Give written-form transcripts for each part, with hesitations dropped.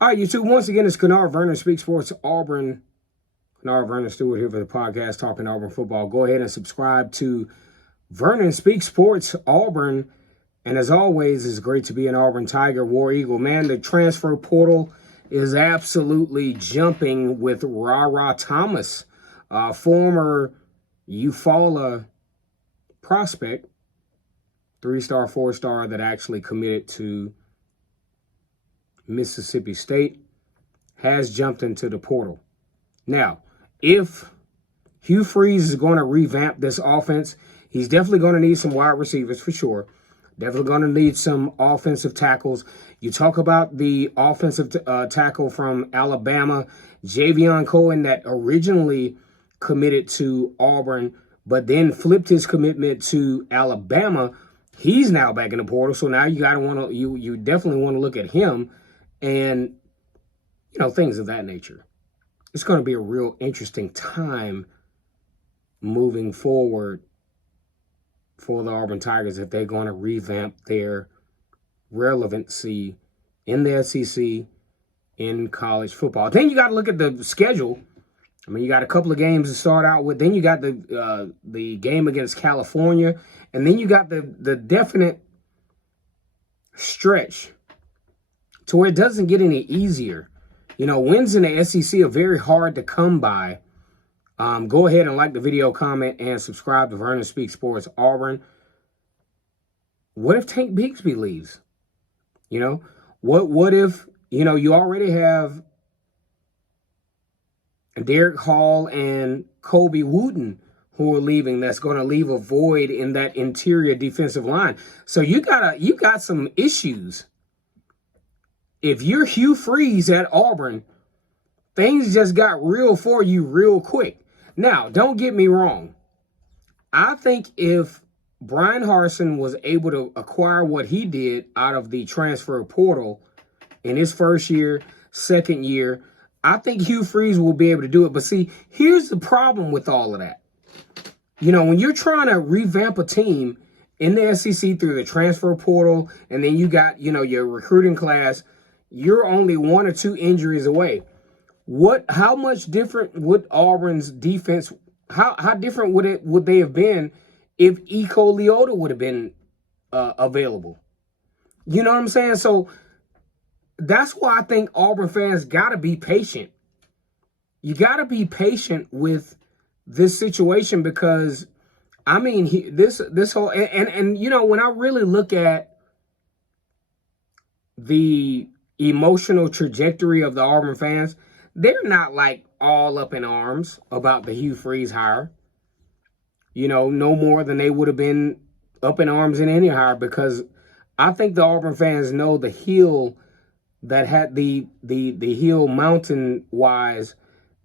All right, YouTube. Once again, it's Kennard Vernon Speaks Sports Auburn. Kennard Vernon Stewart here for the podcast talking Auburn football. Go ahead and subscribe to Vernon Speaks Sports Auburn. And as always, it's great to be an Auburn Tiger, War Eagle. Man, the transfer portal is absolutely jumping with Ra Thomas, former Eufaula prospect, 3-star, 4-star that actually committed to Mississippi State, has jumped into the portal. Now, if Hugh Freeze is going to revamp this offense, he's definitely going to need some wide receivers for sure. Definitely going to need some offensive tackles. You talk about the offensive tackle from Alabama, Javion Cohen, that originally committed to Auburn, but then flipped his commitment to Alabama. He's now back in the portal, so now you definitely want to look at him and things of that nature. It's going to be a real interesting time moving forward for the Auburn Tigers if they're going to revamp their relevancy in the SEC in college football. Then you got to look at the schedule. I mean, you got a couple of games to start out with. Then you got the game against California, and then you got the definite stretch to where it doesn't get any easier. Wins in the SEC are very hard to come by. Go ahead and like the video, comment, and subscribe to Vernon Speaks Sports Auburn. What if Tank Bigsby leaves? What if, you already have Derek Hall and Kobe Wooten who are leaving, that's going to leave a void in that interior defensive line. So you got some issues. If you're Hugh Freeze at Auburn, things just got real for you real quick. Now, don't get me wrong. I think if Brian Harsin was able to acquire what he did out of the transfer portal in his first year, second year, I think Hugh Freeze will be able to do it. But see, here's the problem with all of that. When you're trying to revamp a team in the SEC through the transfer portal, and then you got, your recruiting class, you're only 1 or 2 injuries away. How much different would Auburn's defense, how different would they have been if Iko Leota would have been available? You know what I'm saying? So that's why I think Auburn fans got to be patient. You got to be patient with this situation because, I mean, this whole, and when I really look at the emotional trajectory of the Auburn fans, they're not like all up in arms about the Hugh Freeze hire. No more than they would have been up in arms in any hire, because I think the Auburn fans know the hill that had the hill mountain wise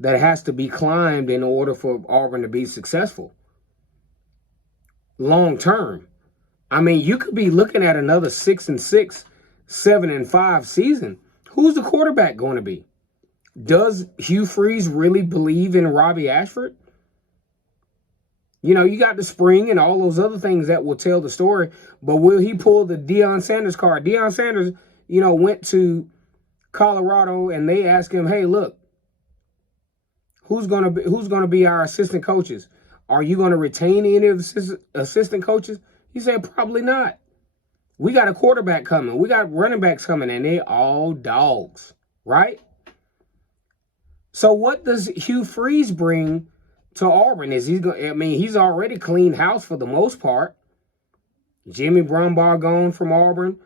that has to be climbed in order for Auburn to be successful long term. I mean, you could be looking at another 6-6, 7-5 season. Who's the quarterback going to be? Does Hugh Freeze really believe in Robbie Ashford? You got the spring and all those other things that will tell the story, but will he pull the Deion Sanders card? Deion Sanders, went to Colorado and they asked him, hey, look, who's gonna be our assistant coaches? Are you going to retain any of the assistant coaches? He said, probably not. We got a quarterback coming. We got running backs coming, and they all dogs, right? So what does Hugh Freeze bring to Auburn? He's already cleaned house for the most part. Jimmy Brumbaugh gone from Auburn,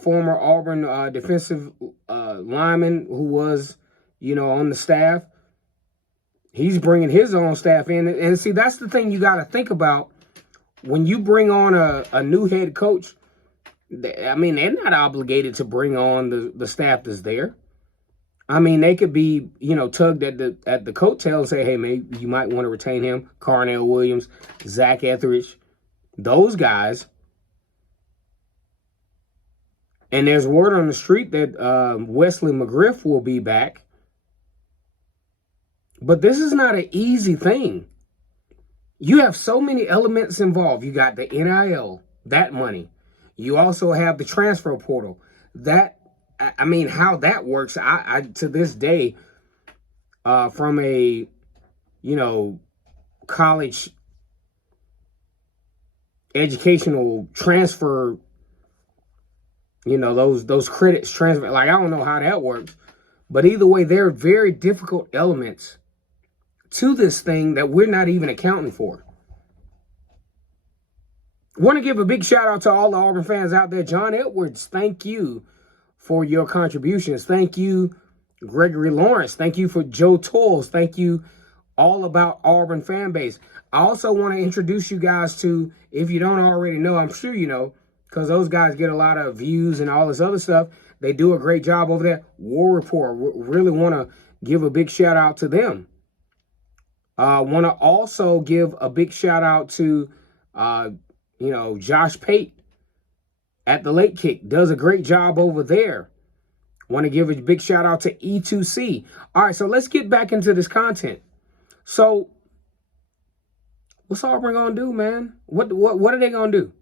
former Auburn defensive lineman who was, on the staff. He's bringing his own staff in. And see, that's the thing you got to think about when you bring on a new head coach. I mean, they're not obligated to bring on the staff that's there. I mean, they could be, tugged at the coattail and say, hey, maybe you might want to retain him. Carnell Williams, Zach Etheridge, those guys. And there's word on the street that Wesley McGriff will be back. But this is not an easy thing. You have so many elements involved. You got the NIL, that money. You also have the transfer portal. That I mean, how that works, I to this day, from a, college educational transfer, those credits transfer, like, I don't know how that works. But either way, there are very difficult elements to this thing that we're not even accounting for. Want to give a big shout out to all the Auburn fans out there. John Edwards, thank you for your contributions. Thank you, Gregory Lawrence. Thank you for Joe Tolles. Thank you, All About Auburn fan base. I also want to introduce you guys to, if you don't already know, I'm sure you know, because those guys get a lot of views and all this other stuff. They do a great job over there. War Report, really want to give a big shout out to them. Want to also give a big shout out to, Josh Pate at the Late Kick. Does a great job over there. Want to give a big shout out to E2C. All right, so let's get back into this content. So, what's Auburn going to do, man? What are they going to do?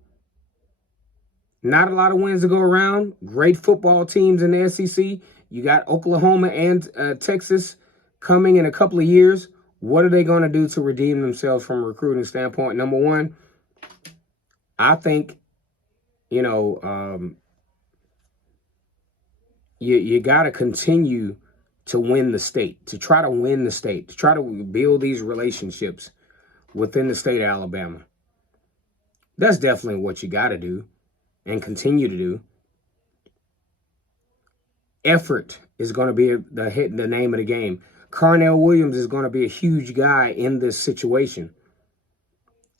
Not a lot of wins to go around. Great football teams in the SEC. You got Oklahoma and Texas coming in a couple of years. What are they going to do to redeem themselves from a recruiting standpoint? Number one, I think, you got to continue to win the state, to try to win the state, to try to build these relationships within the state of Alabama. That's definitely what you got to do and continue to do. Effort is going to be the name of the game. Carnell Williams is going to be a huge guy in this situation.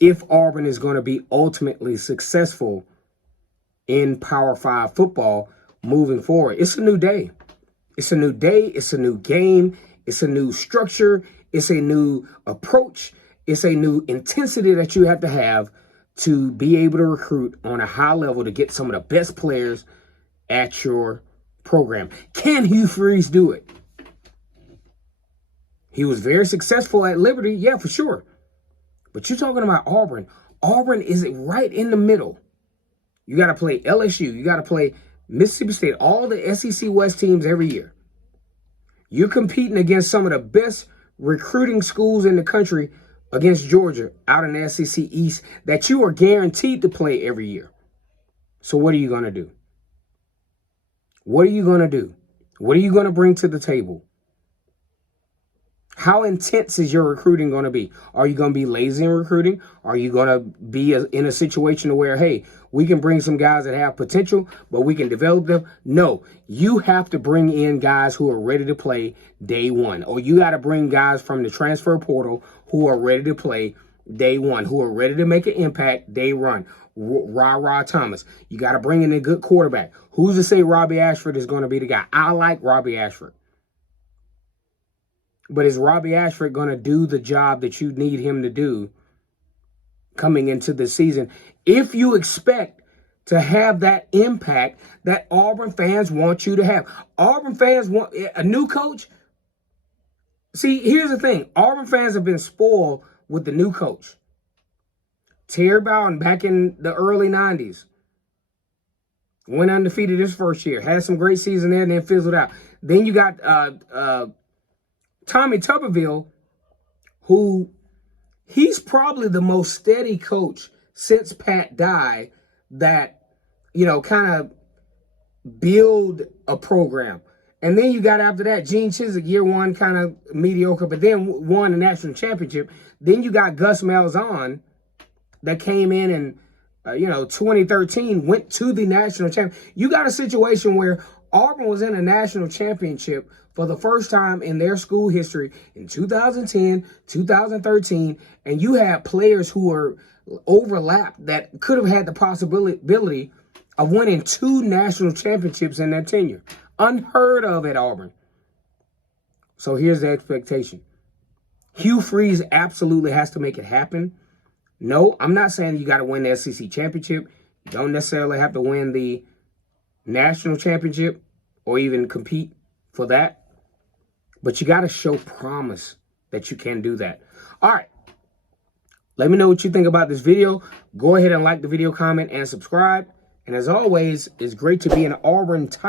If Auburn is going to be ultimately successful in Power 5 football moving forward, it's a new day. It's a new day. It's a new game. It's a new structure. It's a new approach. It's a new intensity that you have to be able to recruit on a high level to get some of the best players at your program. Can Hugh Freeze do it? He was very successful at Liberty, yeah, for sure. But you're talking about Auburn. Auburn is right in the middle. You got to play LSU. You got to play Mississippi State, all the SEC West teams every year. You're competing against some of the best recruiting schools in the country, against Georgia out in the SEC East, that you are guaranteed to play every year. So what are you going to do? What are you going to do? What are you going to bring to the table? How intense is your recruiting going to be? Are you going to be lazy in recruiting? Are you going to be in a situation where, hey, we can bring some guys that have potential, but we can develop them? No, you have to bring in guys who are ready to play day one. Or you got to bring guys from the transfer portal who are ready to play day one, who are ready to make an impact day one. Ra Thomas. You got to bring in a good quarterback. Who's to say Robbie Ashford is going to be the guy? I like Robbie Ashford. But is Robbie Ashford going to do the job that you need him to do coming into the season? If you expect to have that impact that Auburn fans want you to have. Auburn fans want a new coach. See, here's the thing. Auburn fans have been spoiled with the new coach. Terry Bowden back in the early 90s. Went undefeated his first year. Had some great season there and then fizzled out. Then you got Tommy Tuberville, who he's probably the most steady coach since Pat Dye that, kind of build a program. And then you got after that, Gene Chizik, year one, kind of mediocre, but then won the national championship. Then you got Gus Malzahn that came in and, 2013 went to the national championship. You got a situation where Auburn was in a national championship for the first time in their school history in 2010, 2013, and you had players who were overlapped that could have had the possibility of winning 2 national championships in their tenure. Unheard of at Auburn. So here's the expectation. Hugh Freeze absolutely has to make it happen. No, I'm not saying you got to win the SEC championship. You don't necessarily have to win the national championship or even compete for that. But you got to show promise that you can do that. All right. Let me know what you think about this video. Go ahead and like the video, comment, and subscribe. And as always, it's great to be an Auburn Tiger.